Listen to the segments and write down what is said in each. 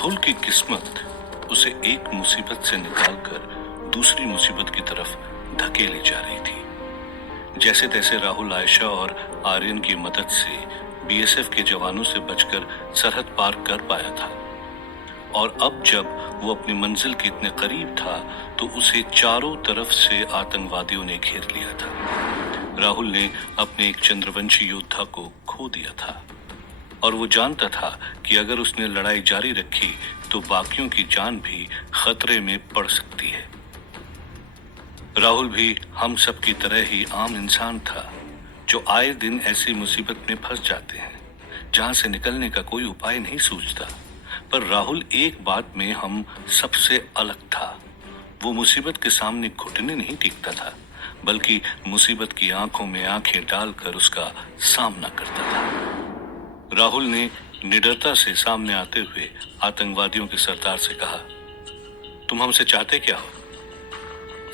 राहुल की किस्मत उसे एक मुसीबत से निकालकर दूसरी मुसीबत की तरफ धकेली जा रही थी। जैसे तैसे राहुल आयशा और आर्यन की मदद से बीएसएफ के जवानों से बचकर सरहद पार कर पाया था और अब जब वो अपनी मंजिल के इतने करीब था तो उसे चारों तरफ से आतंकवादियों ने घेर लिया था। राहुल ने अपने एक चंद्रवंशी योद्धा को खो दिया था और वो जानता था कि अगर उसने लड़ाई जारी रखी तो बाकियों की जान भी खतरे में पड़ सकती है। राहुल भी हम सब की तरह ही आम इंसान था जो आए दिन ऐसी मुसीबत में फंस जाते हैं जहां से निकलने का कोई उपाय नहीं सूझता। पर राहुल एक बात में हम सबसे अलग था। वो मुसीबत के सामने घुटने नहीं टिकता था, बल्कि मुसीबत की आंखों में आंखें डालकर उसका सामना करता था। राहुल ने निडरता से सामने आते हुए आतंकवादियों के सरदार से कहा, तुम हमसे चाहते क्या हो?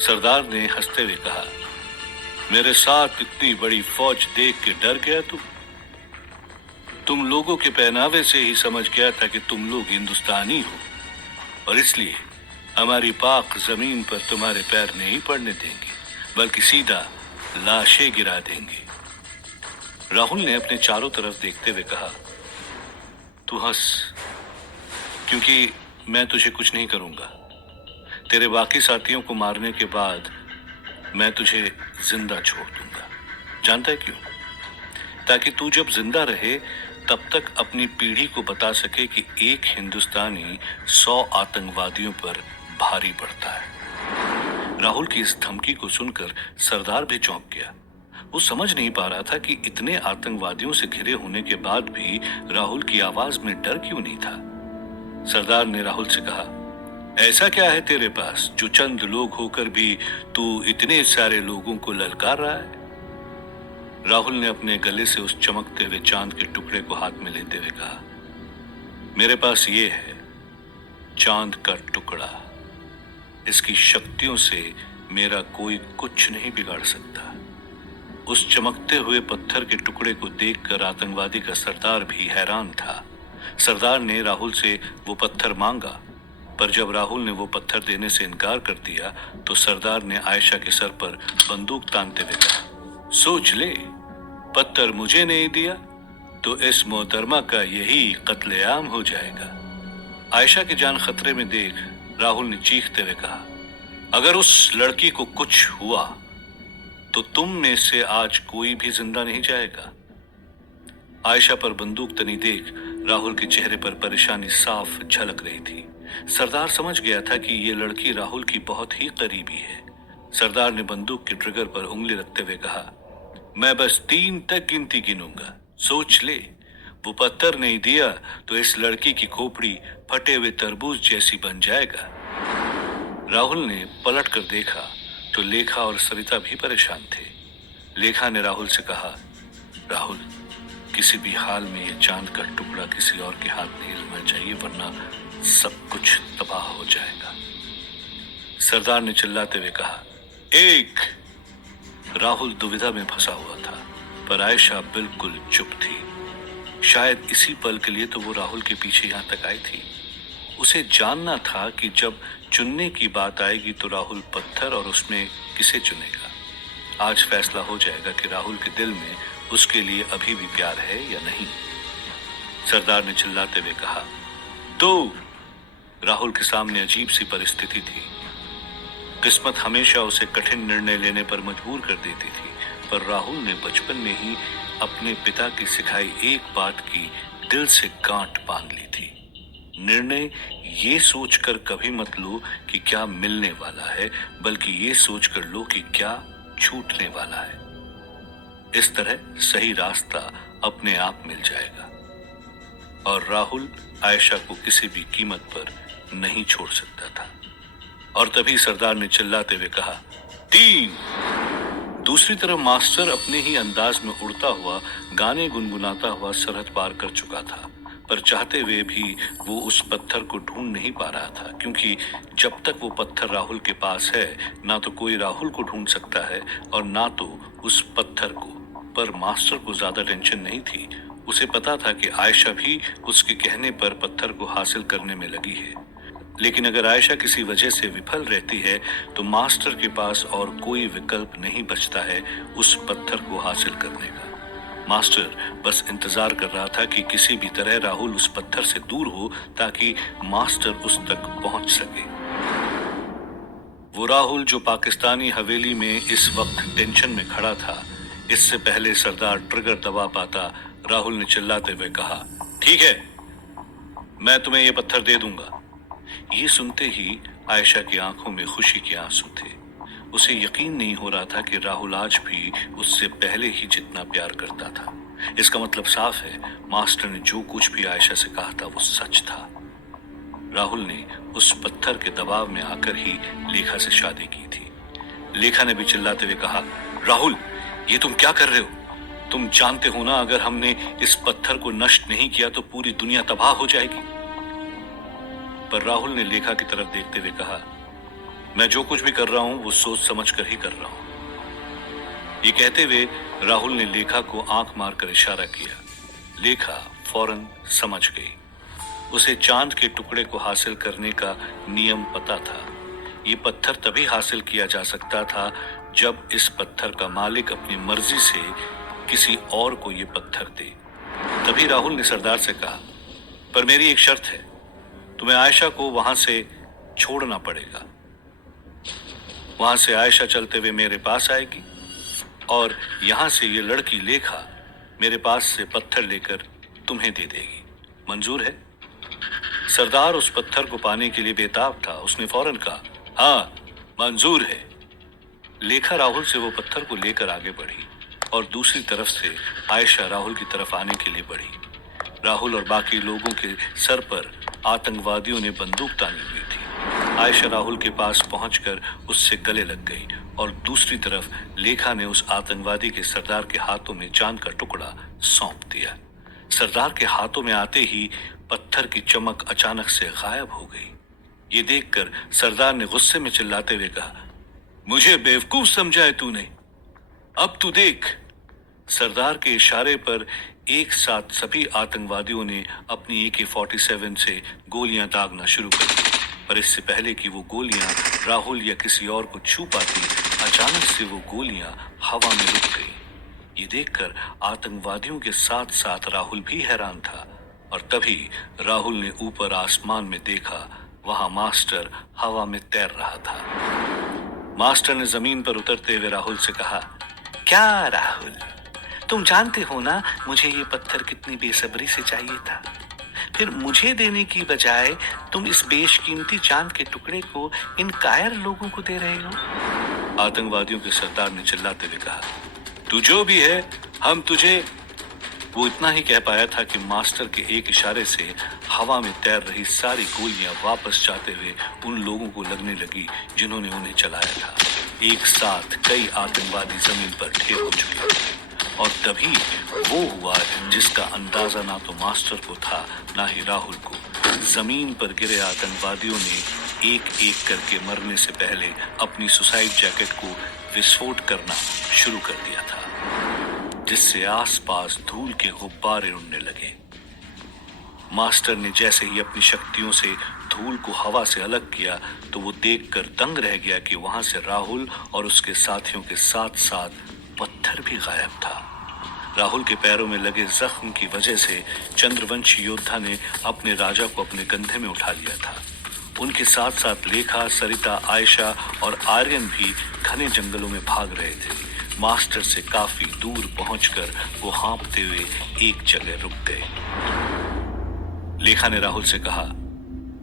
सरदार ने हंसते हुए कहा, मेरे साथ इतनी बड़ी फौज देख के डर गया तुम लोगों के पहनावे से ही समझ गया था कि तुम लोग हिंदुस्तानी हो और इसलिए हमारी पाक जमीन पर तुम्हारे पैर नहीं पड़ने देंगे, बल्कि सीधा लाशें गिरा देंगे। राहुल ने अपने चारों तरफ देखते हुए कहा, तू हंस, क्योंकि मैं तुझे कुछ नहीं करूंगा। तेरे बाकी साथियों को मारने के बाद मैं तुझे जिंदा छोड़ दूंगा। जानता है क्यों? ताकि तू जब जिंदा रहे तब तक अपनी पीढ़ी को बता सके कि एक हिंदुस्तानी 100 आतंकवादियों पर भारी पड़ता है। राहुल की इस धमकी को सुनकर सरदार भी चौंक गया। वो समझ नहीं पा रहा था कि इतने आतंकवादियों से घिरे होने के बाद भी राहुल की आवाज में डर क्यों नहीं था। सरदार ने राहुल से कहा, ऐसा क्या है तेरे पास जो चंद लोग होकर भी तू इतने सारे लोगों को ललकार रहा है? राहुल ने अपने गले से उस चमकते हुए चांद के टुकड़े को हाथ में लेते हुए कहा, मेरे पास ये है चांद का टुकड़ा। इसकी शक्तियों से मेरा कोई कुछ नहीं बिगाड़ सकता। उस चमकते हुए पत्थर के टुकड़े को देखकर आतंकवादी का सरदार भी हैरान था। सरदार ने राहुल से वो पत्थर मांगा, पर जब राहुल ने वो पत्थर देने से इनकार कर दिया तो सरदार ने आयशा के सर पर बंदूक तानते हुए कहा, सोच ले, पत्थर मुझे नहीं दिया तो इस मोहतरमा का यही कत्लेआम हो जाएगा। आयशा की जान खतरे में देख राहुल ने चीखते हुए कहा, अगर उस लड़की को कुछ हुआ तो तुम में से आज कोई भी जिंदा नहीं जाएगा। आयशा पर बंदूक तनी देख राहुल के चेहरे पर परेशानी साफ झलक रही थी। सरदार समझ गया था कि ये लड़की राहुल की बहुत ही करीबी है। सरदार ने बंदूक के ट्रिगर पर उंगली रखते हुए कहा, मैं बस 3 तक गिनती गिनूंगा, सोच ले, वो पत्थर नहीं दिया तो इस लड़की की खोपड़ी फटे हुए तरबूज जैसी बन जाएगा। राहुल ने पलट कर देखा तो लेखा और सरिता भी परेशान थे। लेखा ने राहुल से कहा, राहुल, किसी भी हाल में ये चांद का टुकड़ा किसी और के हाथ नहीं लगना चाहिए, वरना सब कुछ तबाह हो जाएगा। सरदार ने चिल्लाते हुए कहा, एक। राहुल दुविधा में फंसा हुआ था, पर आयशा बिल्कुल चुप थी। शायद इसी पल के लिए तो वो राहुल के पीछे यहां तक आई थी। उसे जानना था कि जब चुनने की बात आएगी तो राहुल पत्थर और उसमें किसे चुनेगा। आज फैसला हो जाएगा कि राहुल के दिल में उसके लिए अभी भी प्यार है या नहीं। सरदार ने चिल्लाते हुए कहा, दो। राहुल के सामने अजीब सी परिस्थिति थी। किस्मत हमेशा उसे कठिन निर्णय लेने पर मजबूर कर देती थी, पर राहुल ने बचपन में ही अपने पिता की सिखाई एक बात की दिल से गांठ बांध ली थी। निर्णय ये सोचकर कभी मत लो कि क्या मिलने वाला है, बल्कि ये सोचकर लो कि क्या छूटने वाला है। इस तरह सही रास्ता अपने आप मिल जाएगा। और राहुल आयशा को किसी भी कीमत पर नहीं छोड़ सकता था। और तभी सरदार ने चिल्लाते हुए कहा, 3। दूसरी तरफ मास्टर अपने ही अंदाज में उड़ता हुआ गाने गुनगुनाता हुआ सरहद पार कर चुका था, पर चाहते हुए भी वो उस पत्थर को ढूंढ नहीं पा रहा था, क्योंकि जब तक वो पत्थर राहुल के पास है ना तो कोई राहुल को ढूंढ सकता है और ना तो उस पत्थर को। पर मास्टर को ज्यादा टेंशन नहीं थी। उसे पता था कि आयशा भी उसके कहने पर पत्थर को हासिल करने में लगी है, लेकिन अगर आयशा किसी वजह से विफल रहती है तो मास्टर के पास और कोई विकल्प नहीं बचता है उस पत्थर को हासिल करने का। मास्टर बस इंतजार कर रहा था कि किसी भी तरह राहुल उस पत्थर से दूर हो ताकि मास्टर उस तक पहुंच सके। वो राहुल जो पाकिस्तानी हवेली में इस वक्त टेंशन में खड़ा था, इससे पहले सरदार ट्रिगर दबा पाता, राहुल ने चिल्लाते हुए कहा, ठीक है, मैं तुम्हें ये पत्थर दे दूंगा। ये सुनते ही आयशा की आंखों में खुशी के आंसू थे। उसे यकीन नहीं हो रहा था कि राहुल आज भी उससे पहले ही जितना प्यार करता था। इसका मतलब साफ है, मास्टर ने जो कुछ भी आयशा से कहा था वो सच था। राहुल ने उस पत्थर के दबाव में आकर ही लेखा से शादी की थी। लेखा ने भी चिल्लाते हुए कहा, राहुल, ये तुम क्या कर रहे हो? तुम जानते हो ना, अगर हमने इस पत्थर को नष्ट नहीं किया तो पूरी दुनिया तबाह हो जाएगी। पर राहुल ने लेखा की तरफ देखते हुए कहा, मैं जो कुछ भी कर रहा हूं वो सोच समझ कर ही कर रहा हूं। ये कहते हुए राहुल ने लेखा को आंख मारकर इशारा किया। लेखा फौरन समझ गई। उसे चांद के टुकड़े को हासिल करने का नियम पता था। ये पत्थर तभी हासिल किया जा सकता था जब इस पत्थर का मालिक अपनी मर्जी से किसी और को ये पत्थर दे। तभी राहुल ने सरदार से कहा, पर मेरी एक शर्त है, तुम्हें आयशा को वहां से छोड़ना पड़ेगा। वहां से आयशा चलते हुए मेरे पास आएगी और यहां से ये लड़की लेखा मेरे पास से पत्थर लेकर तुम्हें दे देगी। मंजूर है? सरदार उस पत्थर को पाने के लिए बेताब था। उसने फौरन कहा, हाँ, मंजूर है। लेखा राहुल से वो पत्थर को लेकर आगे बढ़ी और दूसरी तरफ से आयशा राहुल की तरफ आने के लिए बढ़ी। राहुल और बाकी लोगों के सर पर आतंकवादियों ने बंदूक तानी हुई थी। आयशा राहुल के पास पहुंचकर उससे गले लग गई और दूसरी तरफ लेखा ने उस आतंकवादी के सरदार के हाथों में चांद का टुकड़ा सौंप दिया। सरदार के हाथों में आते ही पत्थर की चमक अचानक से गायब हो गई। ये देखकर सरदार ने गुस्से में चिल्लाते हुए कहा, मुझे बेवकूफ समझा है तूने? अब तू देख। सरदार के इशारे पर एक साथ सभी आतंकवादियों ने अपनी AK-47 से गोलियां दागना शुरू कर दी। पर इससे पहले कि वो गोलियां राहुल या किसी और को छू पाती, अचानक से वो गोलियां हवा में रुक गई। ये देखकर आतंकवादियों के साथ साथ राहुल भी हैरान था और तभी राहुल ने ऊपर आसमान में देखा, वहां मास्टर हवा में तैर रहा था। मास्टर ने जमीन पर उतरते हुए राहुल से कहा, क्या राहुल, तुम जानते हो ना मुझे ये पत्थर कितनी बेसब्री से चाहिए था, फिर मुझे देने की बजाय तुम इस बेशकीमती चांद के टुकड़े को इन कायर लोगों को दे रहे हो। आतंकवादियों के सरदार ने चिल्लाते हुए कहा, तू जो भी है, हम तुझे। वो इतना ही कह पाया था कि मास्टर के एक इशारे से हवा में तैर रही सारी गोलियां वापस जाते हुए उन लोगों को लगने लगी जिन्होंने उन्हें चलाया था। एक साथ कई आतंकवादी जमीन पर ढेर हो चुके थे और तभी वो हुआ जिसका अंदाजा ना तो मास्टर को था ना ही राहुल को। जमीन पर गिरे आतंकवादियों ने एक एक करके मरने से पहले अपनी सुसाइड जैकेट को विस्फोट करना शुरू कर दिया था, जिससे आसपास धूल के गुब्बारे उड़ने लगे। मास्टर ने जैसे ही अपनी शक्तियों से धूल को हवा से अलग किया तो वो देखकर दंग रह गया कि वहां से राहुल और उसके साथियों के साथ साथ पत्थर भी गायब था। राहुल के पैरों में लगे जख्म की वजह से चंद्रवंशी योद्धा ने अपने राजा को अपने कंधे में उठा लिया था। उनके साथ साथ लेखा, सरिता, आयशा और आर्यन भी घने जंगलों में भाग रहे थे। मास्टर से काफी दूर पहुंचकर वो हाँफते हुए एक जगह रुक गए। लेखा ने राहुल से कहा,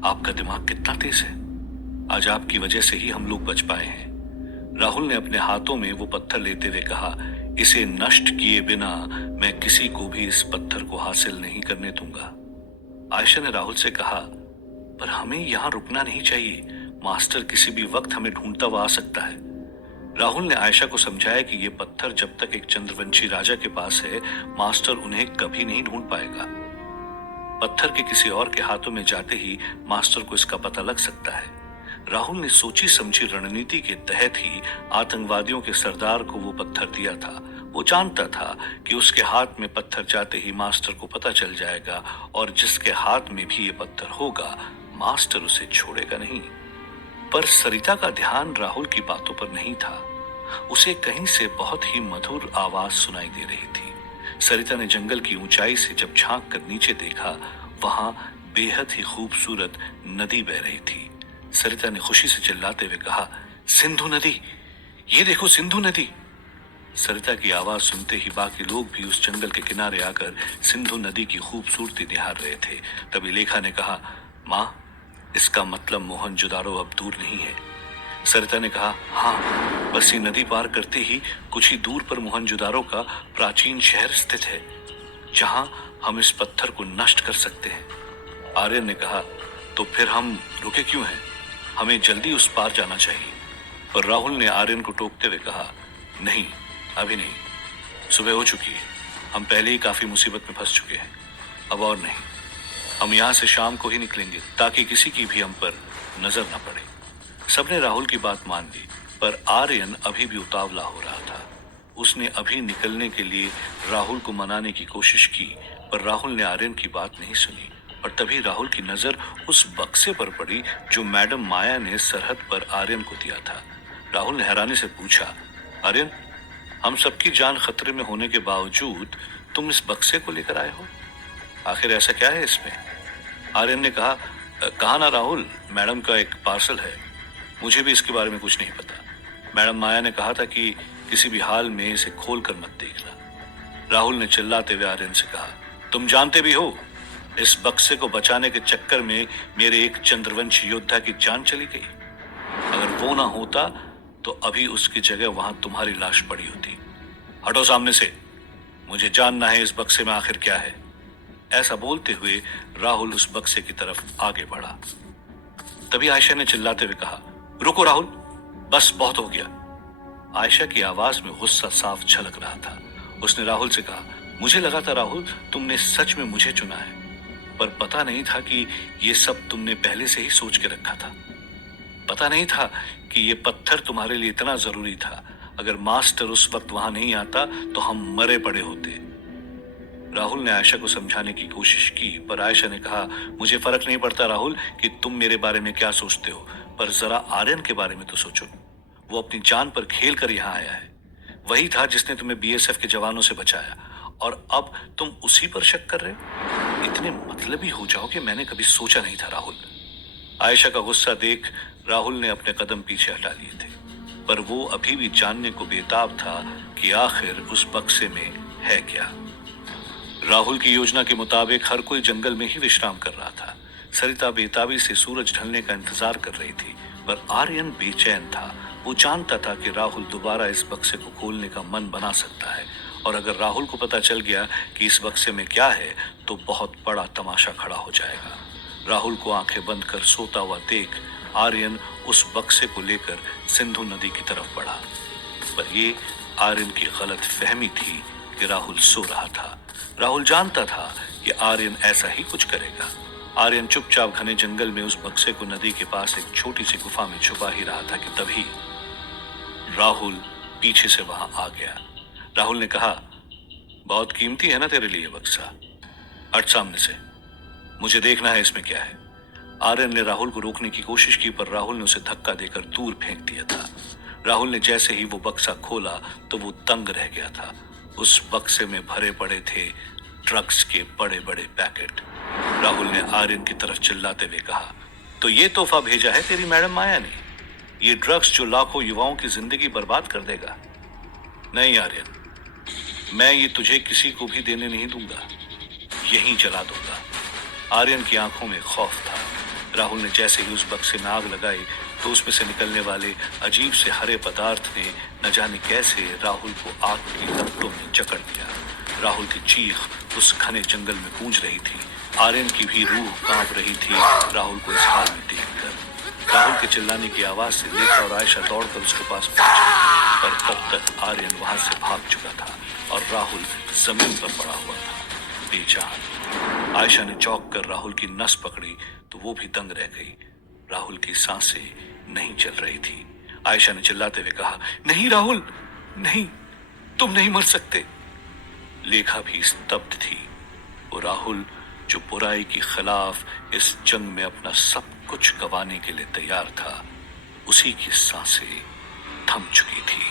आपका दिमाग कितना तेज है, आज आपकी वजह से ही हम लोग बच पाए हैं। राहुल ने अपने हाथों में वो पत्थर लेते हुए कहा, इसे नष्ट किए बिना मैं किसी को भी इस पत्थर को हासिल नहीं करने दूंगा। आयशा ने राहुल से कहा, पर हमें यहाँ रुकना नहीं चाहिए, मास्टर किसी भी वक्त हमें ढूंढता हुआ आ सकता है। राहुल ने आयशा को समझाया कि ये पत्थर जब तक एक चंद्रवंशी राजा के पास है, मास्टर उन्हें कभी नहीं ढूंढ पाएगा। पत्थर के किसी और के हाथों में जाते ही मास्टर को इसका पता लग सकता है। राहुल ने सोची समझी रणनीति के तहत ही आतंकवादियों के सरदार को वो पत्थर दिया था। वो जानता था कि उसके हाथ में पत्थर जाते ही मास्टर को पता चल जाएगा और जिसके हाथ में भी ये पत्थर होगा मास्टर उसे छोड़ेगा नहीं। पर सरिता का ध्यान राहुल की बातों पर नहीं था। उसे कहीं से बहुत ही मधुर आवाज सुनाई दे रही थी। सरिता ने जंगल की ऊंचाई से जब झांक कर नीचे देखा, वहां बेहद ही खूबसूरत नदी बह रही थी। सरिता ने खुशी से चिल्लाते हुए कहा, सिंधु नदी, ये देखो सिंधु नदी। सरिता की आवाज सुनते ही बाकी लोग भी उस जंगल के किनारे आकर सिंधु नदी की खूबसूरती निहार रहे थे। तभी लेखा ने कहा, माँ, इसका मतलब मोहनजोदारो अब दूर नहीं है। सरिता ने कहा, हाँ, बस ये नदी पार करते ही कुछ ही दूर पर मोहनजोदारो का प्राचीन शहर स्थित है, जहां हम इस पत्थर को नष्ट कर सकते हैं। आर्यन ने कहा, तो फिर हम रुके क्यों हैं? हमें जल्दी उस पार जाना चाहिए। पर राहुल ने आर्यन को टोकते हुए कहा, नहीं, अभी नहीं, सुबह हो चुकी है, हम पहले ही काफी मुसीबत में फंस चुके हैं, अब और नहीं। हम यहाँ से शाम को ही निकलेंगे ताकि किसी की भी हम पर नजर न पड़े। सबने राहुल की बात मान ली, पर आर्यन अभी भी उतावला हो रहा था। उसने अभी निकलने के लिए राहुल को मनाने की कोशिश की, पर राहुल ने आर्यन की बात नहीं सुनी। और तभी राहुल की नजर उस बक्से पर पड़ी जो मैडम माया ने सरहद पर आर्यन को दिया था। राहुल ने हैरानी से पूछा, आर्यन, हम सबकी जान खतरे में होने के बावजूद तुम इस बक्से को लेकर आए हो? आखिर ऐसा क्या है इसमें? आर्यन ने कहा, कहा ना राहुल, मैडम का एक पार्सल है, मुझे भी इसके बारे में कुछ नहीं पता। मैडम माया ने कहा था कि किसी भी हाल में इसे खोल कर मत देखना। राहुल ने चिल्लाते हुए आर्यन से कहा, तुम जानते भी हो, इस बक्से को बचाने के चक्कर में मेरे एक चंद्रवंशी योद्धा की जान चली गई। अगर वो ना होता तो अभी उसकी जगह वहां तुम्हारी लाश पड़ी होती। हटो सामने से, मुझे जानना है इस बक्से में आखिर क्या है। ऐसा बोलते हुए राहुल उस बक्से की तरफ आगे बढ़ा। तभी आयशा ने चिल्लाते हुए कहा, रुको राहुल, बस बहुत हो गया। आयशा की आवाज में गुस्सा साफ झलक रहा था। उसने राहुल से कहा, मुझे लगा था राहुल तुमने सच में मुझे चुना है, पर पता नहीं था कि ये सब तुमने पहले से ही सोच के रखा था। पता नहीं था कि ये पत्थर तुम्हारे लिए इतना जरूरी था। अगर मास्टर उस वक्त वहां नहीं आता तो हम मरे पड़े होते। राहुल ने आयशा को समझाने की कोशिश की, पर आयशा ने कहा, मुझे फर्क नहीं पड़ता राहुल कि तुम मेरे बारे में क्या सोचते हो, पर जरा आर्यन के बारे में तो सोचो। वो अपनी जान पर खेल कर यहाँ आया है। वही था जिसने तुम्हें बीएसएफ के जवानों से बचाया, और अब तुम उसी पर शक कर रहे हो? इतने मतलबी हो जाओगे मैंने कभी सोचा नहीं था राहुल। आयशा का गुस्सा देख राहुल ने अपने कदम पीछे हटा लिए थे, पर वो अभी भी जानने को बेताब था कि आखिर उस बक्से में है क्या। राहुल की योजना के मुताबिक हर कोई जंगल में ही विश्राम कर रहा था। सरिता बेताबी से सूरज ढलने का इंतजार कर रही थी, पर आर्यन बेचैन था। वो जानता था कि राहुल दोबारा इस बक्से को खोलने का मन बना सकता है, और अगर राहुल को पता चल गया कि इस बक्से में क्या है तो बहुत बड़ा तमाशा खड़ा हो जाएगा। राहुल को आंखें बंद कर सोता हुआ देख आर्यन उस बक्से को लेकर सिंधु नदी की तरफ बढ़ा। पर ये आर्यन की गलत फहमी थी कि राहुल सो रहा था। राहुल जानता था कि आर्यन ऐसा ही कुछ करेगा। आर्यन चुपचाप घने जंगल में उस बक्से को नदी के पास एक छोटी सी गुफा में छुपा ही रहा था कि तभी राहुल पीछे से वहां आ गया। राहुल ने कहा, बहुत कीमती है ना तेरे लिए बक्सा, हट सामने से, मुझे देखना है इसमें क्या है। आर्यन ने राहुल को रोकने की कोशिश की, पर राहुल ने उसे धक्का देकर दूर फेंक दिया था। राहुल ने जैसे ही वो बक्सा खोला तो वो दंग रह गया था। उस बक्से में भरे पड़े थे ड्रग्स के बड़े बड़े पैकेट। राहुल ने आर्यन की तरफ चिल्लाते हुए कहा, तो ये तोहफा भेजा है तेरी मैडम माया ने, ये ड्रग्स जो लाखों युवाओं की जिंदगी बर्बाद कर देगा? नहीं आर्यन, मैं ये तुझे किसी को भी देने नहीं दूंगा, यहीं जला दूंगा। आर्यन की आंखों में खौफ था। राहुल ने जैसे ही उस बक्से में आग लगाई तो उसमें से निकलने वाले अजीब से हरे पदार्थ ने न जाने कैसे राहुल को आग की लपटों में जकड़ दिया। राहुल की चीख उस घने जंगल में गूंज रही थी। आर्यन की भी रूह कांप रही थी राहुल को इस हाल में देखकर। राहुल के चिल्लाने की आवाज से लेखा और आयशा दौड़कर उसके पास पहुंचे, पर तब तक आर्यन वहां से भाग चुका था और राहुल जमीन पर पड़ा हुआ था बेजान। आयशा ने चौंक कर राहुल की नस पकड़ी तो वो भी दंग रह गई। राहुल की सांसें नहीं चल रही थी। आयशा ने चिल्लाते हुए कहा, नहीं राहुल, नहीं, तुम नहीं मर सकते। लेखा भी स्तब्ध थी। वो राहुल जो बुराई के खिलाफ इस जंग में अपना सब कुछ गंवाने के लिए तैयार था, उसी की सांसें थम चुकी थी।